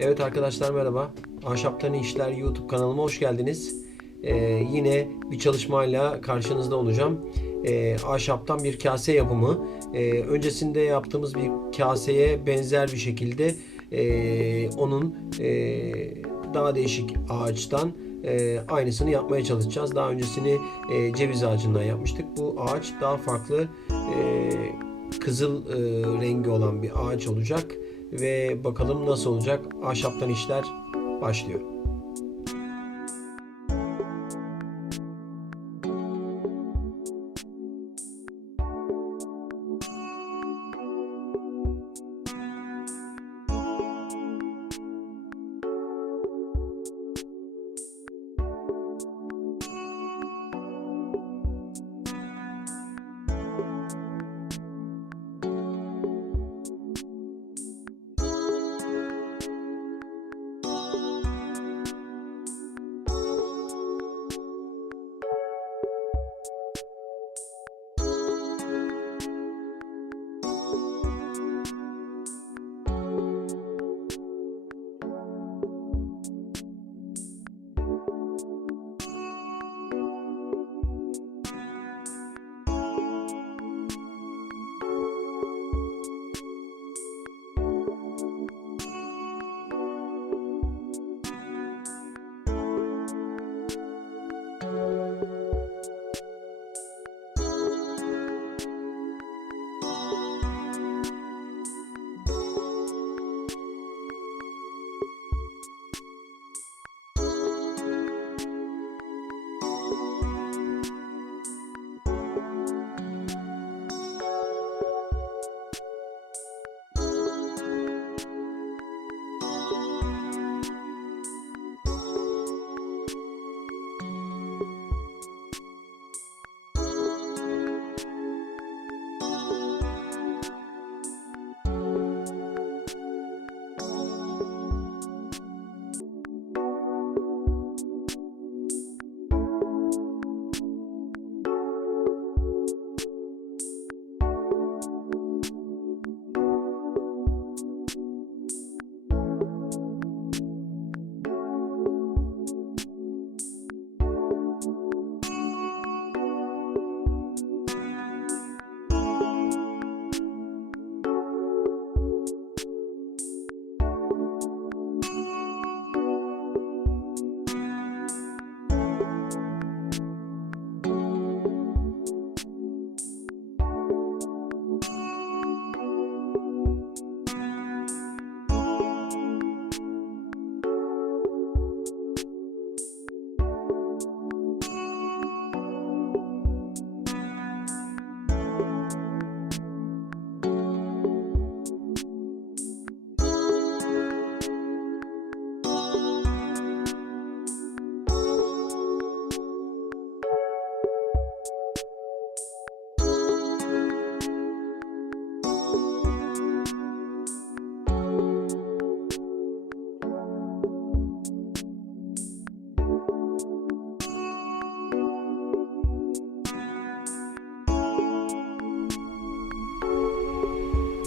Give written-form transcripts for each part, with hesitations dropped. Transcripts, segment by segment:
Evet arkadaşlar merhaba. Ahşaptan İşler YouTube kanalıma hoş geldiniz. Yine bir çalışmayla karşınızda olacağım. Ahşaptan bir kase yapımı. Öncesinde yaptığımız bir kaseye benzer bir şekilde onun daha değişik ağaçtan aynısını yapmaya çalışacağız. Daha öncesini ceviz ağacından yapmıştık. Bu ağaç daha farklı kızıl rengi olan bir ağaç olacak. Ve bakalım nasıl olacak? Ahşaptan işler başlıyor.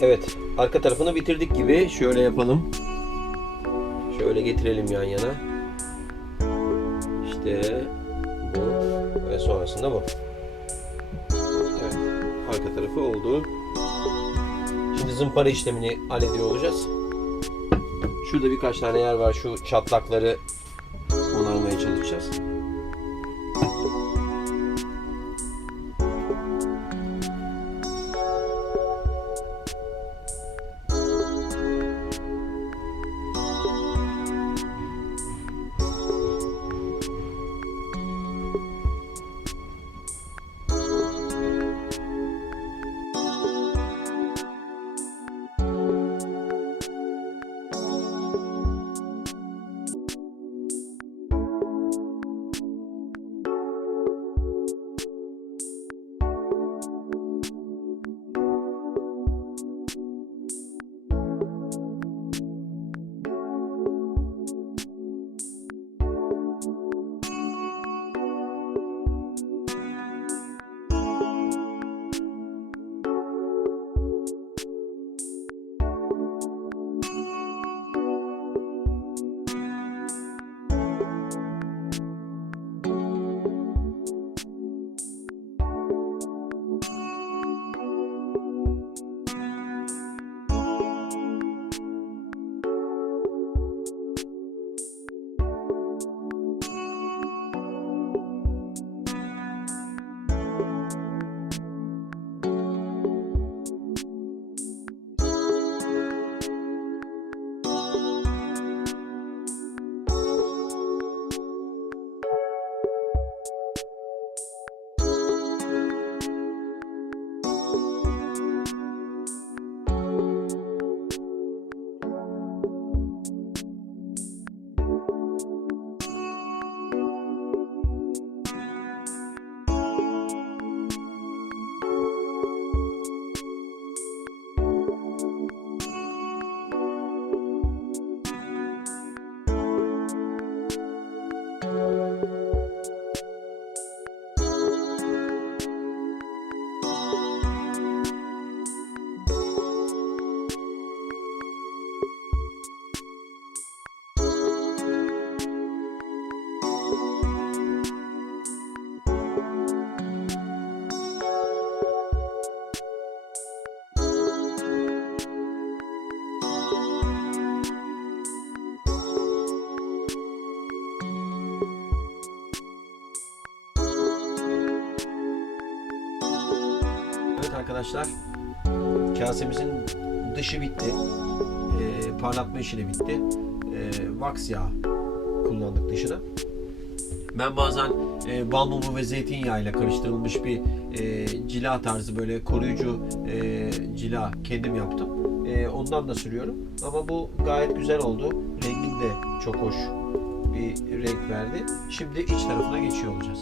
Evet, arka tarafını bitirdik gibi. Şöyle yapalım. Şöyle getirelim yan yana. İşte bu ve sonrasında bu. Evet, arka tarafı oldu. Şimdi zımpara işlemini hallediyor olacağız. Şurada birkaç tane yer var. Şu çatlakları onarmaya çalışacağız. arkadaşlar. Kasemizin dışı bitti. Parlatma işi de bitti. Wax yağı kullandık dışına. Ben bazen bal mumu ve zeytinyağı ile karıştırılmış bir cila tarzı, böyle koruyucu cila kendim yaptım. Ondan da sürüyorum. Ama bu gayet güzel oldu. Rengin de çok hoş bir renk verdi. Şimdi iç tarafına geçiyor olacağız.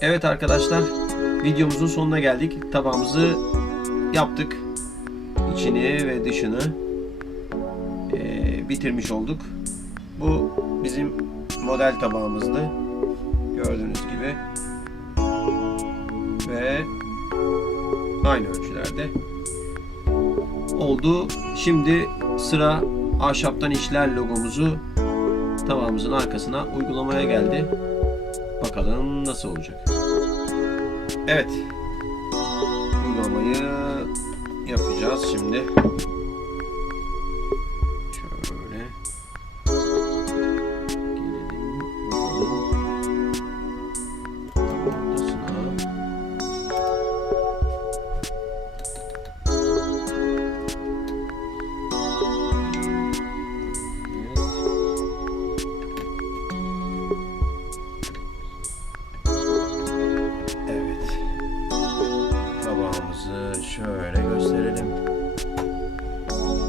Evet arkadaşlar, videomuzun sonuna geldik. Tabağımızı yaptık. İçini ve dışını bitirmiş olduk. Bu bizim model tabağımızdı. Gördüğünüz gibi. Ve aynı ölçülerde oldu. Şimdi sıra Ahşaptan İşler logomuzu tabağımızın arkasına uygulamaya geldi. Bakalım nasıl olacak. Evet. Uygulamayı yapacağız şimdi. Şöyle. Gelelim. Bakalım. Ortasına. Şöyle gösterelim.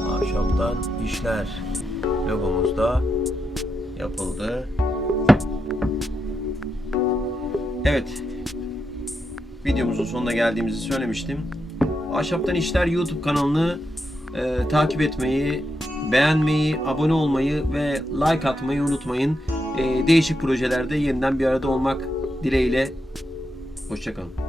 Ahşaptan İşler logomuz da yapıldı. Evet. Videomuzun sonuna geldiğimizi söylemiştim. Ahşaptan İşler YouTube kanalını takip etmeyi, beğenmeyi, abone olmayı ve like atmayı unutmayın. Değişik projelerde yeniden bir arada olmak dileğiyle. Hoşça kalın.